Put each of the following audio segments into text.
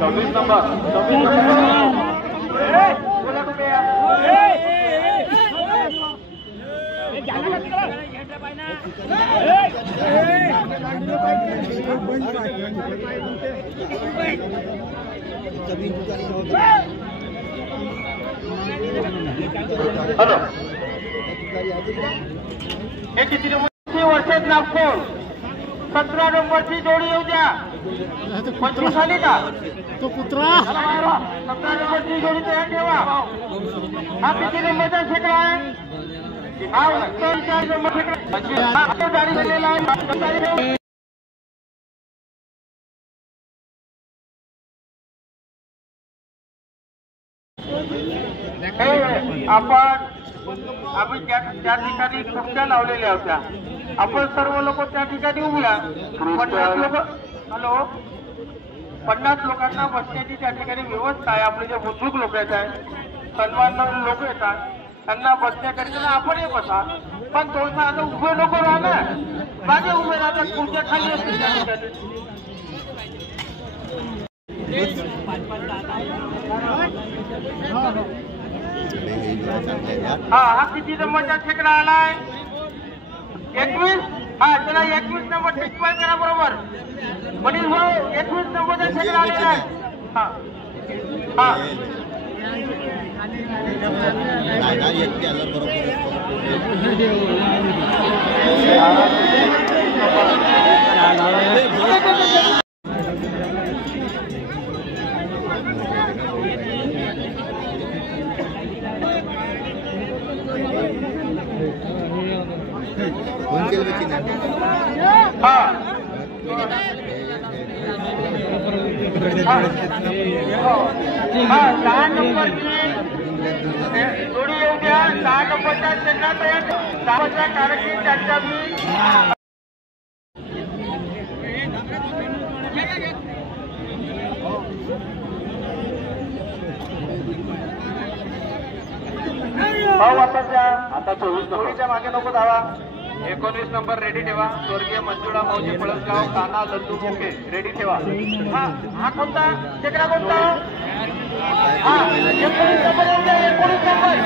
26 number hello हे किती वर्षात नागपूर 17 नंबरची जोडी येऊ द्या. 25 आली का तो कुत्रा 17 नंबरची जोडी तयार ठेवा. हा किती नंबरचा शेकडा आहे? हा 4 नंबर शेकडा गाडी झालेला आहे. आम्ही त्या ठिकाणी खुर्च्या लावलेल्या होत्या. आपण सर्व लोक त्या ठिकाणी उभ्या. 50 लोक हॅलो 50 लोकांना बसण्याची त्या ठिकाणी व्यवस्था आहे. आपले जे बुजुर्ग लोक आहेत सन्मान लोक येतात त्यांना बसण्याकरिता आपणही बसा. पण थोडंसं आता उभे नको राहणार. मागे उभे राहतात खुर्च्या खाली असतील त्या ठिकाणी. हा किती नंबरचा शेकडा आलाय? 21. हा चला 21 नंबर टिकवाय करा बरोबर. वडील भाऊ 21 नंबरचा शेकडा आलेला आहे. हा हा दहा नंबरची जोडी येऊ द्या. 10 नंबरच्या शेकडा तयार. 10च्या कारकीर्द त्यांच्या भाऊ आता 24 जोडीच्या मागे नको धावा. 19 नंबर रेडी ठेवा. स्वर्गीय मंजुळा मौजी पळसगाव काना लड्डू मोके रेडी ठेवा. हा कोणता शेकडा कोणता? हा 19 नंबर 19 नंबर.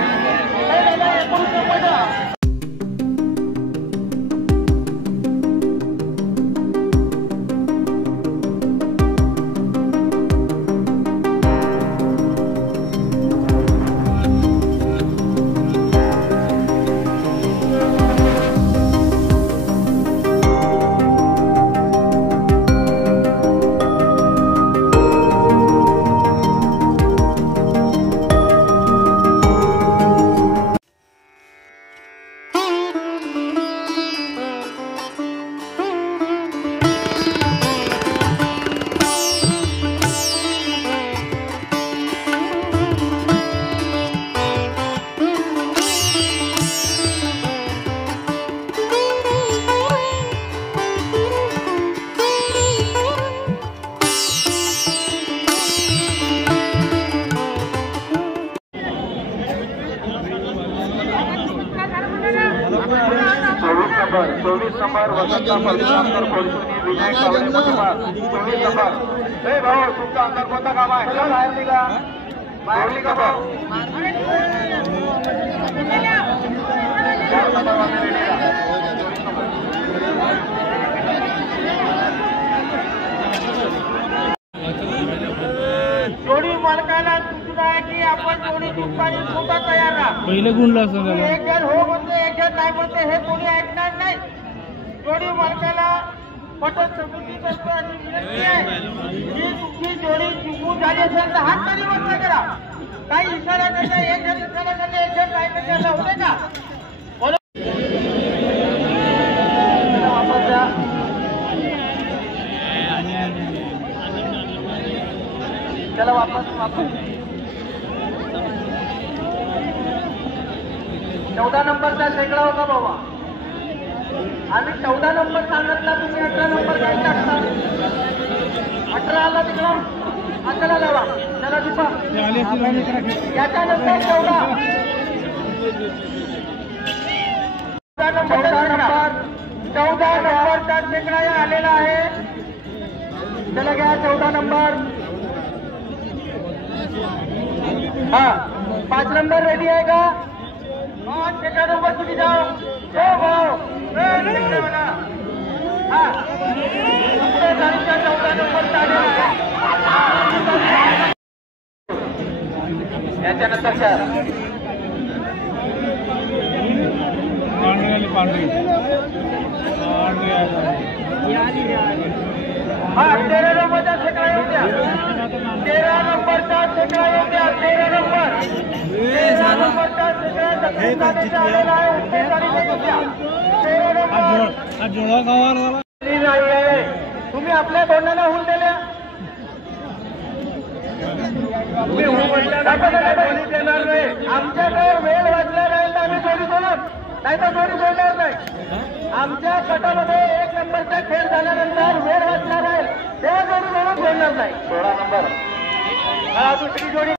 वसंत परमेश्वर कोलसुनी विनायक कावळे मोठीमार. 24 नंबर. हे भाऊ तुमचा अंतर कोणता काम आहे? बाहेर निघा. बाहेर निघा भाऊ. जोडी मालकाला सूचना आहे की आपण जोडी दुपारी सुद्धा तयार राहा. पहिले गुणला असं एक जण हो म्हणते एक जण नाही म्हणते हे कोणी ऐकणार नाही. जोडी मालकाला पटत समितीतर्फे आणि विनंती आहे की तुमची जोडी चुकून झाली असेल तर हात तरी बंद करा. काही इशारा करता एक जण इशारा करता एक जण नाही करता होते का? चला वापस 14 नंबरचा शेकडा होता बाबा. आम्ही 14 नंबर सांगितला. तुम्ही 18 नंबर काय टाकता? 18 आला तिकडं 11 लावा. चला दुपा याच्यानंतर 14 नंबरचा शेकडा आलेला आहे. चला घ्या 14 नंबर. हा 5 नंबर रेडी आहे का? 5 नंबर कुठे जाओ हो भाऊ हा 14 नंबर याच्यानंतरच्या हा 13 नंबरचा शेकडा येऊ द्या 13 नंबरचा शेकडा येऊ द्या 13 नंबरचा शेकडा दक्षिण दिशेला आलेला आहे उत्तर दिशेला येऊ द्या 13 नंबर नाही आहे तुम्ही आपल्या तोंडाला होऊन दिल्या तुम्ही देणार नाही आमच्याकडे वेळ वाचला राहील तर आम्ही जोडी सोडत नाही तर जोडी सोडणार नाही आमच्या गटामध्ये 1 नंबरचा खेळ झाल्यानंतर वेळ वाचला राहील तेव्हा जोडी म्हणून सोडणार नाही 16 नंबर हा दुसरी जोडी